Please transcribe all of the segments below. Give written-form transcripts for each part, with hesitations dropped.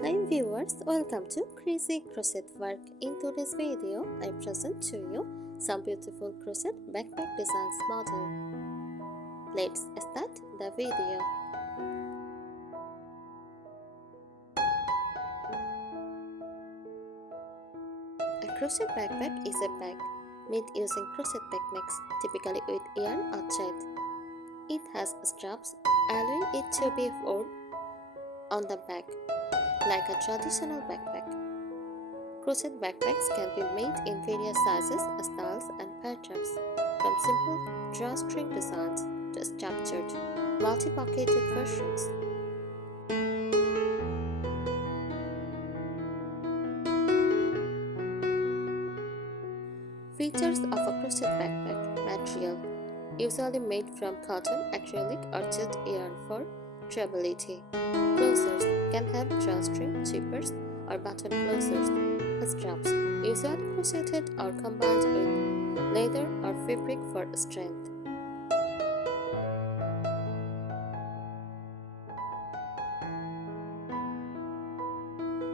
Hi viewers, welcome to Crazy Crochet Work. In today's video, I present to you some beautiful crochet backpack designs model. Let's start the video. A crochet backpack is a bag made using crochet techniques, typically with yarn or thread. It has straps, allowing it to be worn on the back, like a traditional backpack. Crochet backpacks can be made in various sizes, styles, and patterns, from simple drawstring designs to structured, multi-pocketed versions. Features of a crochet backpack: material, usually made from cotton, acrylic, or jute yarn for durability. Closures can have drawstring, zippers, or button closures. Straps, usually crocheted or combined with leather or fabric for strength.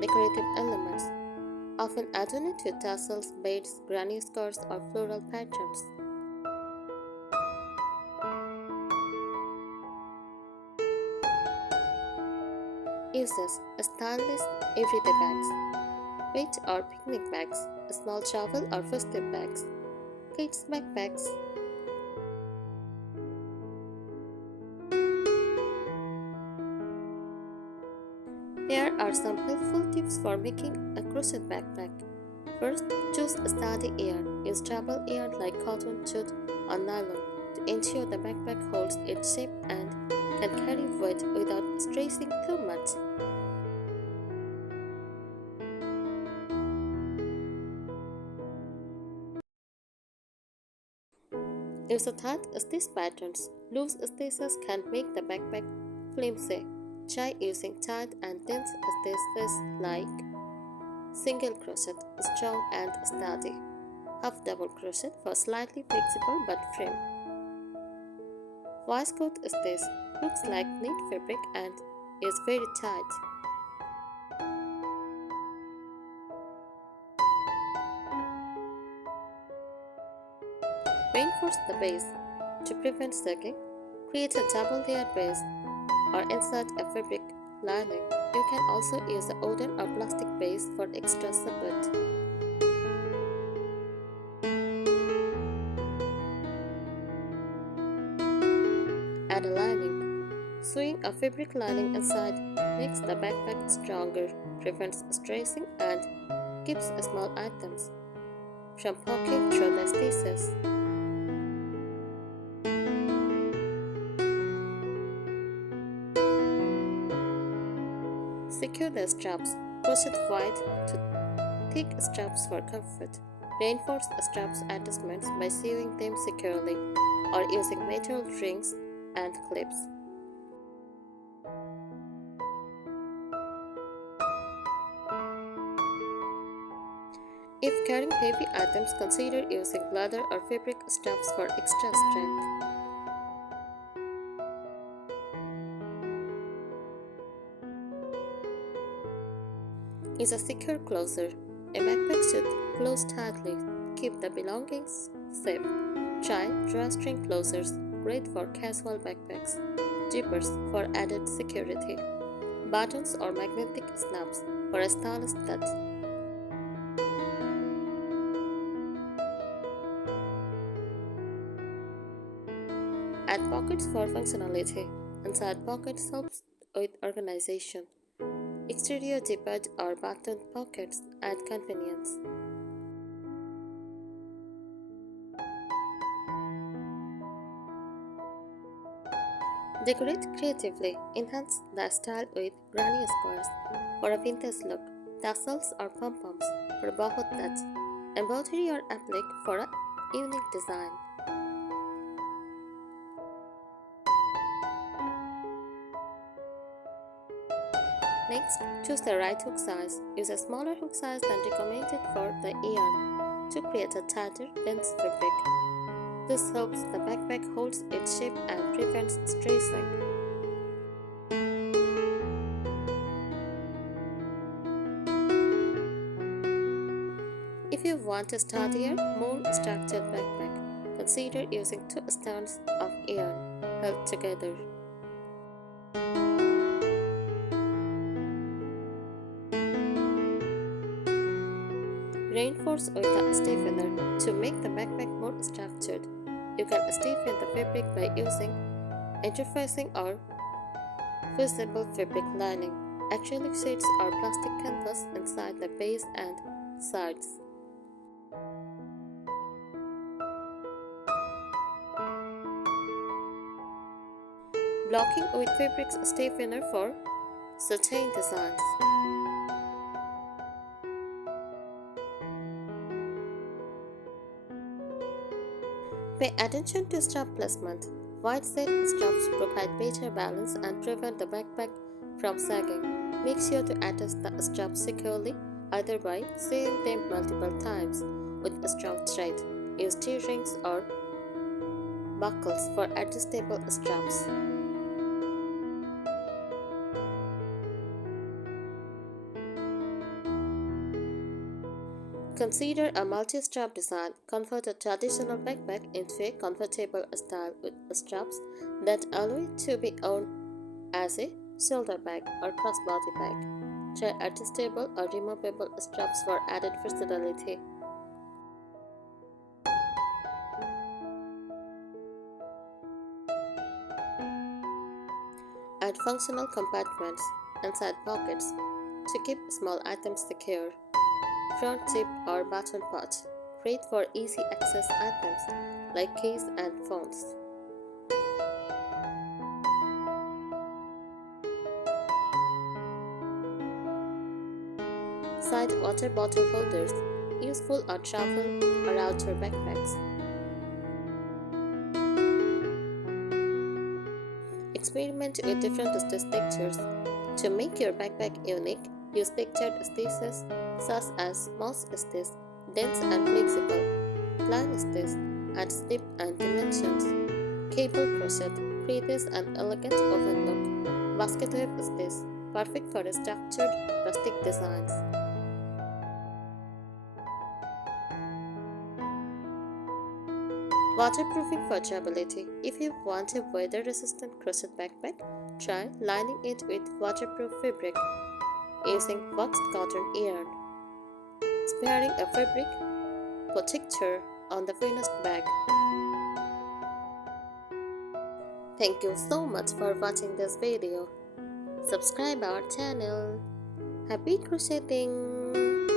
Decorative elements, often adorned with tassels, beads, granny squares, or floral patterns. Uses: stylish everyday bags, beach or picnic bags, small travel or festive bags, kids' backpacks. Here are some helpful tips for making a crochet backpack. First, choose a sturdy yarn. Use travel yarn like cotton, jute, or nylon to ensure the backpack holds its shape and can carry weight without stressing too much. Use a tight stitch patterns. Loose stitches can make the backpack flimsy. Try using tight and dense stitches like single crochet, strong and sturdy. Half double crochet for slightly flexible but firm. Waistcoat stitch looks like knit fabric and is very tight. Reinforce the base. To prevent sagging, create a double layer base or insert a fabric lining. You can also use a wooden or plastic base for extra support. Add a lining. Sewing a fabric lining inside makes the backpack stronger, prevents stressing, and keeps small items from poking through the stitches. Secure the straps. Crochet wide to thick straps for comfort. Reinforce straps attachments by sewing them securely or using metal rings and clips. If carrying heavy items, consider using leather or fabric straps for extra strength. Is a secure closer. A backpack should close tightly. Keep the belongings safe. Try drawstring closers, great for casual backpacks. Zippers for added security. Buttons or magnetic snaps for a stylish touch. Add pockets for functionality. Inside pockets helps with organization. Exterior zippered or buttoned pockets add convenience. Decorate creatively. Enhance the style with granny squares for a vintage look, tassels or pom-poms for a boho touch, embroidery or applique for a unique design. Next, choose the right hook size. Use a smaller hook size than recommended for the yarn to create a tighter, dense fabric. This helps the backpack holds its shape and prevents stressing. want a sturdier, more structured backpack, consider using 2 strands of yarn held together. Reinforce with a stiffener to make the backpack more structured. You can stiffen the fabric by using interfacing or fusible fabric lining, acrylic sheets or plastic canvas inside the base and sides. Blocking with fabric stiffener for certain designs. Pay attention to strap placement. Wide set straps provide better balance and prevent the backpack from sagging. Make sure to attach the straps securely, either by sewing them multiple times with a strong thread. Use T-rings or buckles for adjustable straps. Consider a multi-strap design. Convert a traditional backpack into a comfortable style with straps that allow it to be worn as a shoulder bag or crossbody bag. Try adjustable or removable straps for added versatility. Add functional compartments and side pockets to keep small items secure. Front zip or button pouch, great for easy access items like keys and phones. Side water bottle holders, useful on travel or outdoor backpacks. Experiment with different stitch textures. To make your backpack unique, use textured stitches such as moss stitch, dense and flexible, plain stitch, add snip and dimensions. Cable crochet creates an elegant open look. Basket weave stitch, perfect for structured rustic designs. Waterproofing for durability. If you want a weather-resistant crochet backpack, try lining it with waterproof fabric using waxed cotton yarn. Sparing a fabric protector on the finished bag. Thank you so much for watching this video. Subscribe our channel. Happy crocheting!